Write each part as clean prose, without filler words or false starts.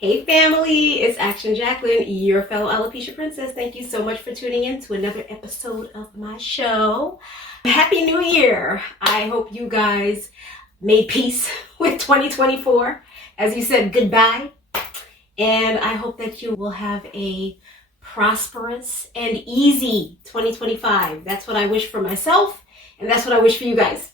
Hey family, it's Action Jacqueline, your fellow alopecia princess. Thank you so much for tuning in to another episode of my show. Happy New Year. I hope you guys made peace with 2024 as you said goodbye. And I hope that you will have a prosperous and easy 2025. That's what I wish for myself, and that's what I wish for you guys.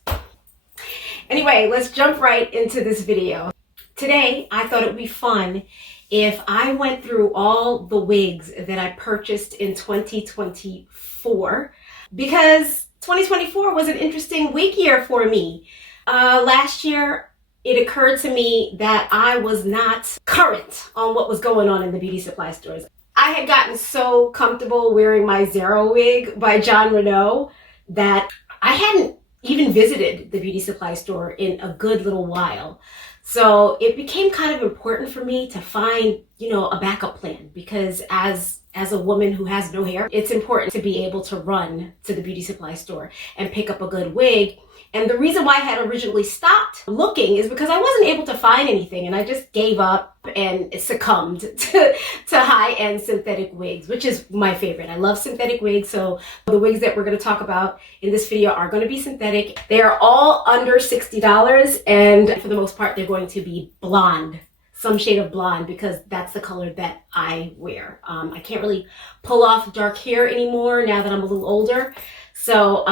Anyway, let's jump right into this video. Today, I thought it would be fun if I went through all the wigs that I purchased in 2024 because 2024 was an interesting wig year for me. Last year, it occurred to me that I was not current on what was going on in the beauty supply stores. I had gotten so comfortable wearing my Zero wig by John Renault that I hadn't even visited the beauty supply store in a good little while. So it became kind of important for me to find, a backup plan because as a woman who has no hair, it's important to be able to run to the beauty supply store and pick up a good wig. And the reason why I had originally stopped looking is because I wasn't able to find anything and I just gave up and succumbed to high-end synthetic wigs, which is my favorite. I love synthetic wigs, so the wigs that we're going to talk about in this video are going to be synthetic. They are all under $60 and for the most part they're going to be blonde, some shade of blonde, because that's the color that I wear. I can't really pull off dark hair anymore now that I'm a little older, so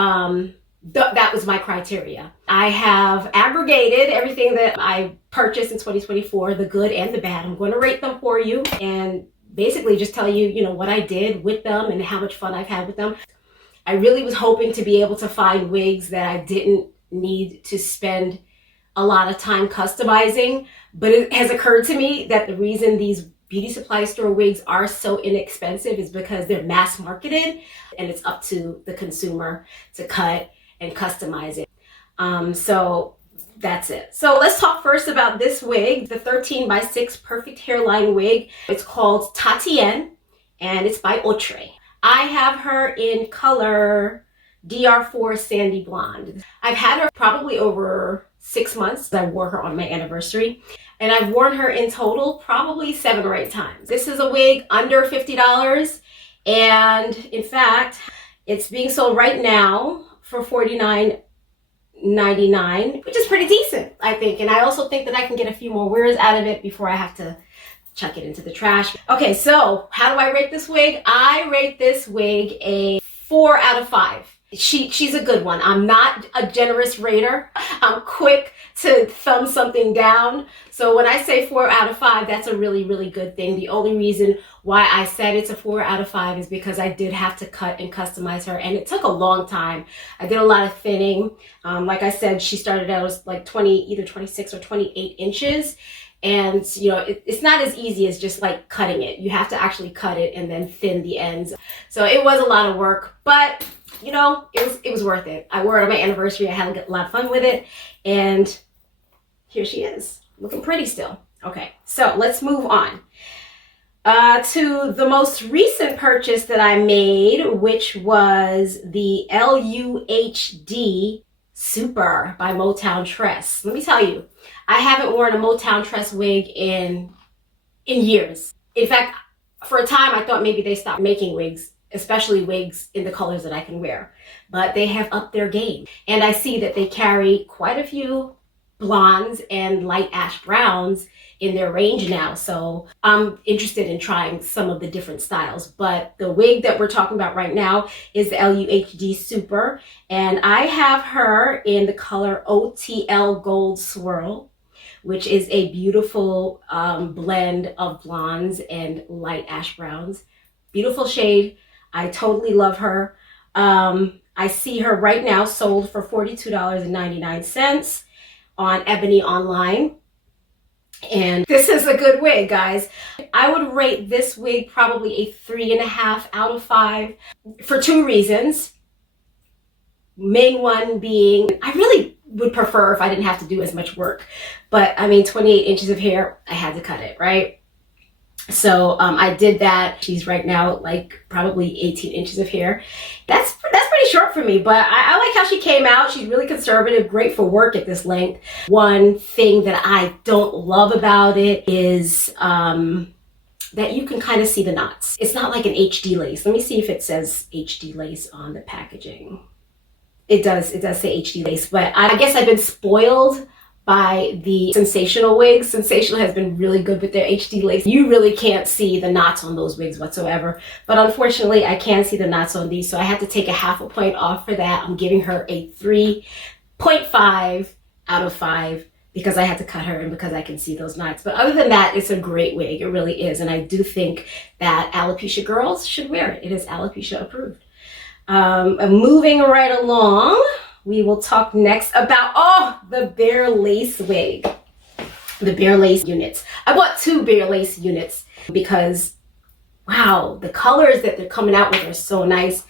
that was my criteria. I have aggregated everything that I purchased in 2024, the good and the bad. I'm going to rate them for you and basically just tell you, what I did with them and how much fun I've had with them. I really was hoping to be able to find wigs that I didn't need to spend a lot of time customizing, but it has occurred to me that the reason these beauty supply store wigs are so inexpensive is because they're mass marketed and it's up to the consumer to cut and customize it. So that's it. So let's talk first about this wig, the 13x6 perfect hairline wig. It's called Tatienne and it's by Outre. I have her in color DR4 Sandy Blonde. I've had her probably over 6 months. I wore her on my anniversary and I've worn her in total probably 7 or 8 times. This is a wig under $50 and in fact, it's being sold right now for $49.99, which is pretty decent, I think. And I also think that I can get a few more wears out of it before I have to chuck it into the trash. Okay, so how do I rate this wig? I rate this wig a 4 out of 5. She's a good one. I'm not a generous rater. I'm quick to thumb something down. So when I say 4 out of 5, that's a really, really good thing. The only reason why I said it's a 4 out of 5 is because I did have to cut and customize her, and it took a long time. I did a lot of thinning. Like I said, she started out as like either 26 or 28 inches. And, it's not as easy as just like cutting it. You have to actually cut it and then thin the ends. So it was a lot of work, but it was worth it. I wore it on my anniversary. I had a lot of fun with it. And here she is, looking pretty still. Okay, so let's move on to the most recent purchase that I made, which was the LUHD.Super by Motown Tress. Let me tell you, I haven't worn a Motown Tress wig in years. In fact, for a time, I thought maybe they stopped making wigs, especially wigs in the colors that I can wear, but they have upped their game. And I see that they carry quite a few blondes and light ash browns in their range now. So I'm interested in trying some of the different styles, but the wig that we're talking about right now is the LUHD.Super. And I have her in the color OTLGDSWRL, which is a beautiful blend of blondes and light ash browns. Beautiful shade. I totally love her. I see her right now sold for $42.99 on Ebony Online. And this is a good wig, guys. I would rate this wig probably a 3.5 out of 5 for 2 reasons. Main one being, I really would prefer if I didn't have to do as much work. But I mean, 28 inches of hair, I had to cut it, right? So I did that. She's right now like probably 18 inches of hair. That's pretty pretty short for me, but I like how she came out. She's really conservative, great for work at this length. One thing that I don't love about it is that you can kind of see the knots. It's not like an HD lace. Let me see if it says HD lace on the packaging. It does say HD lace, but I guess I've been spoiled by the Sensational wigs. Sensational has been really good with their HD lace. You really can't see the knots on those wigs whatsoever, but unfortunately I can see the knots on these, so I had to take a half a point off for that. I'm giving her a 3.5 out of 5 because I had to cut her and because I can see those knots. But other than that, it's a great wig. It really is, and I do think that alopecia girls should wear it. It is alopecia approved. Moving right along, we will talk next about, the bare lace wig. The bare lace units. I bought 2 bare lace units because, wow, the colors that they're coming out with are so nice.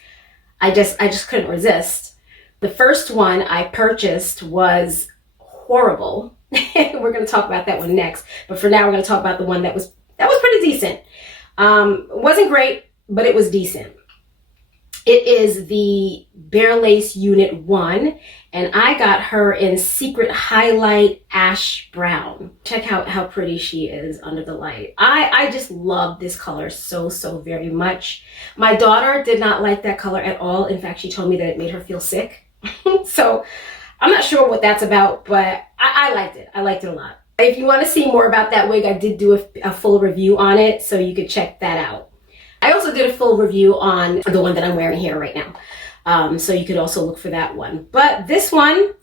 I just couldn't resist. The first one I purchased was horrible. We're going to talk about that one next. But for now, we're going to talk about the one that was pretty decent. It wasn't great, but it was decent. It is the Bare Lace Unit 1, and I got her in Secret Highlight Ash Brown. Check out how pretty she is under the light. I just love this color so very much. My daughter did not like that color at all. In fact, she told me that it made her feel sick. So I'm not sure what that's about, but I liked it. I liked it a lot. If you want to see more about that wig, I did do a full review on it, so you could check that out. I also did a full review on the one that I'm wearing here right now. So you could also look for that one. But this one,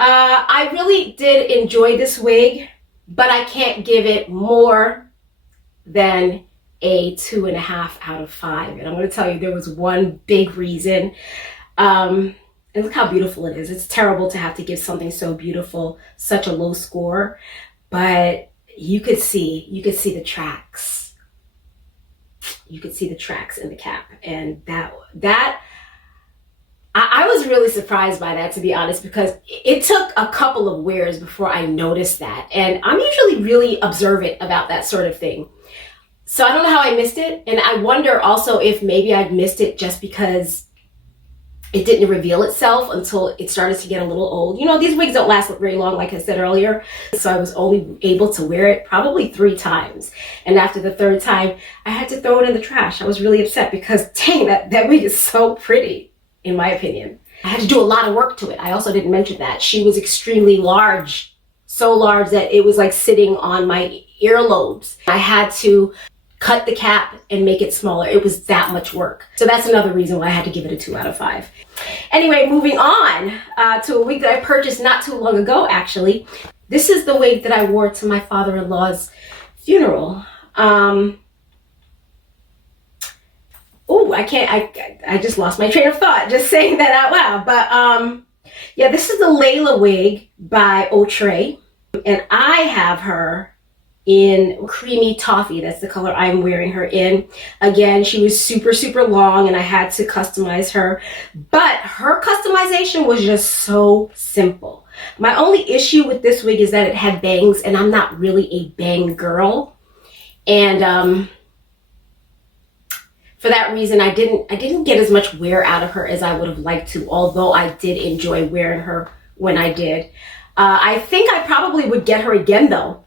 I really did enjoy this wig, but I can't give it more than a 2.5 out of 5. And I'm going to tell you, there was one big reason. And look how beautiful it is. It's terrible to have to give something so beautiful such a low score, but you could see the tracks. You could see the tracks in the cap, and that I was really surprised by that, to be honest, because it took a couple of wears before I noticed that, and I'm usually really observant about that sort of thing. So I don't know how I missed it, and I wonder also if maybe I'd missed it just because it didn't reveal itself until it started to get a little old. You know, these wigs don't last very long, like I said earlier. So I was only able to wear it probably 3 times. And after the 3rd time, I had to throw it in the trash. I was really upset because, dang, that wig is so pretty, in my opinion. I had to do a lot of work to it. I also didn't mention that. She was extremely large. So large that it was like sitting on my earlobes. I had to cut the cap and make it smaller. It was that much work. So that's another reason why I had to give it a 2 out of 5. Anyway, moving on to a wig that I purchased not too long ago, actually. This is the wig that I wore to my father-in-law's funeral. I just lost my train of thought just saying that out loud. But yeah, this is the Laila wig by Outre, and I have her in creamy toffee. That's the color I'm wearing her in. Again, she was super long, and I had to customize her, but her customization was just so simple. My only issue with this wig is that it had bangs, and I'm not really a bang girl, and for that reason, I didn't get as much wear out of her as I would have liked to, although I did enjoy wearing her when I did. I think I probably would get her again though,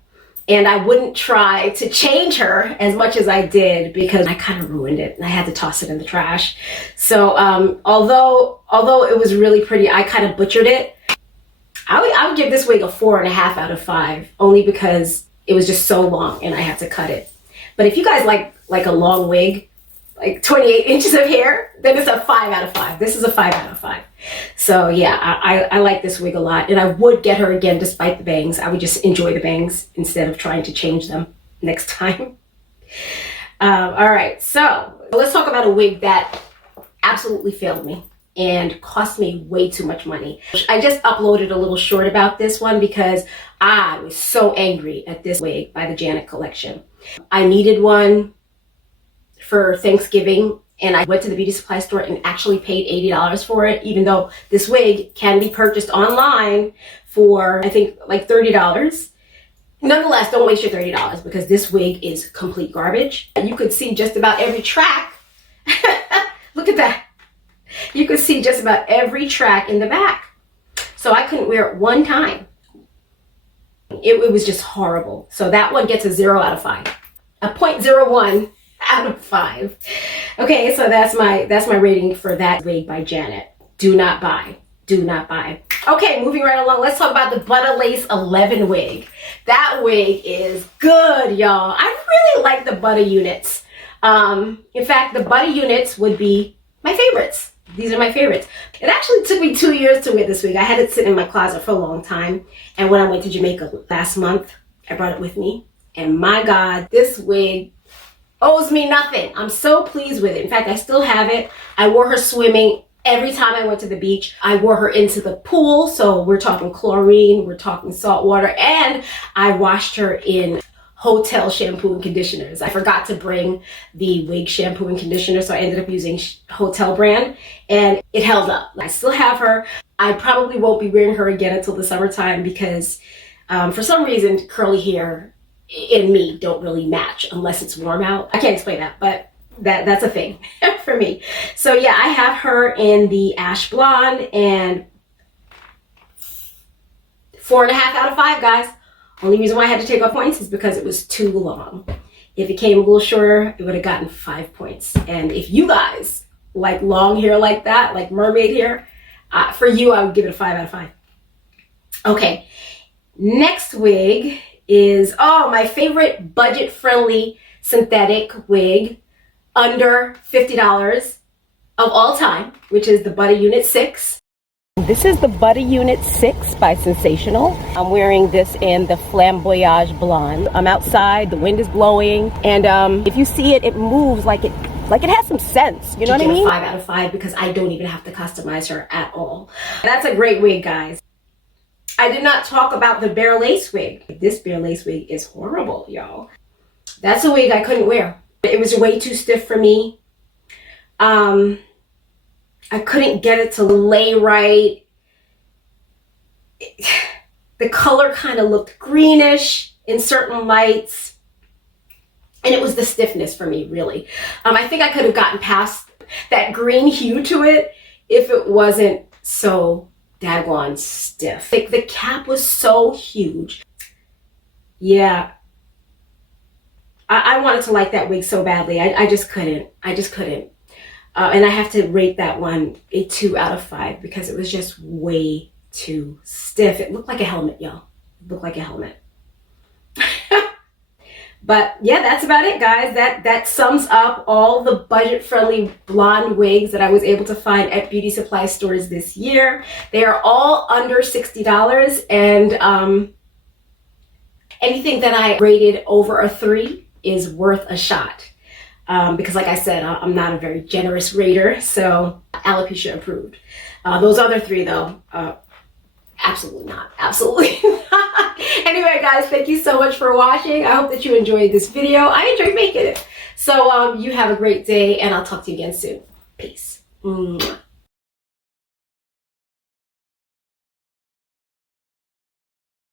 and I wouldn't try to change her as much as I did because I kind of ruined it and I had to toss it in the trash. So although it was really pretty, I kind of butchered it. I would give this wig a 4.5 out of 5, only because it was just so long and I had to cut it. But if you guys like a long wig, like 28 inches of hair, then it's a 5 out of 5. This is a 5 out of 5. So yeah, I like this wig a lot, and I would get her again despite the bangs. I would just enjoy the bangs instead of trying to change them next time. All right, so let's talk about a wig that absolutely failed me and cost me way too much money. I just uploaded a little short about this one because I was so angry at this wig by the Janet collection. I needed one for Thanksgiving, and I went to the beauty supply store and actually paid $80 for it, even though this wig can be purchased online for, I think, like $30. Nonetheless, don't waste your $30 because this wig is complete garbage. You could see just about every track. Look at that. You could see just about every track in the back. So I couldn't wear it one time. It was just horrible. So that one gets a 0 out of 5. A 0.01 out of 5. Okay, so that's my rating for that wig by Janet. Do not buy. Do not buy. Okay, moving right along. Let's talk about the Butta Lace 11 wig. That wig is good, y'all. I really like the Butta units. In fact, the Butta units would be my favorites. These are my favorites. It actually took me 2 years to wear this wig. I had it sitting in my closet for a long time. And when I went to Jamaica last month, I brought it with me. And my God, this wig owes me nothing. I'm so pleased with it. In fact, I still have it. I wore her swimming every time I went to the beach. I wore her into the pool. So we're talking chlorine, we're talking salt water, and I washed her in hotel shampoo and conditioners. I forgot to bring the wig shampoo and conditioner, so I ended up using hotel brand, and it held up. I still have her. I probably won't be wearing her again until the summertime because for some reason, curly hair and me don't really match unless it's warm out. I can't explain that, but that's a thing for me. So yeah, I have her in the ash blonde, and 4.5 out of 5, guys. Only reason why I had to take off points is because it was too long. If it came a little shorter, it would have gotten 5 points. And if you guys like long hair like that, like mermaid hair, for you, I would give it a 5 out of 5. Okay, next wig is, oh, my favorite budget-friendly synthetic wig under $50 of all time, which is the Butta Unit 6. This is the Butta Unit 6 by Sensational. I'm wearing this in the Flamboyage Blonde. I'm outside, the wind is blowing, and if you see it, it moves like it has some sense. You know what I mean? 5 out of 5 because I don't even have to customize her at all. That's a great wig, guys. I did not talk about the bare lace wig. This bare lace wig is horrible, y'all. That's a wig I couldn't wear. It was way too stiff for me. I couldn't get it to lay right. The color kind of looked greenish in certain lights. And it was the stiffness for me, really. I think I could have gotten past that green hue to it if it wasn't so daggone stiff. Like, the cap was so huge. Yeah. I wanted to like that wig so badly. I just couldn't. I just couldn't. And I have to rate that one a 2 out of 5 because it was just way too stiff. It looked like a helmet, y'all. It looked like a helmet. But yeah, that's about it, guys. That sums up all the budget-friendly blonde wigs that I was able to find at beauty supply stores this year. They are all under $60, and anything that I rated over a 3 is worth a shot. Because like I said, I'm not a very generous rater, so alopecia approved. Those other 3 though, absolutely not. Absolutely not. Anyway, guys, thank you so much for watching. I hope that you enjoyed this video. I enjoyed making it. So you have a great day, and I'll talk to you again soon. Peace. Mwah.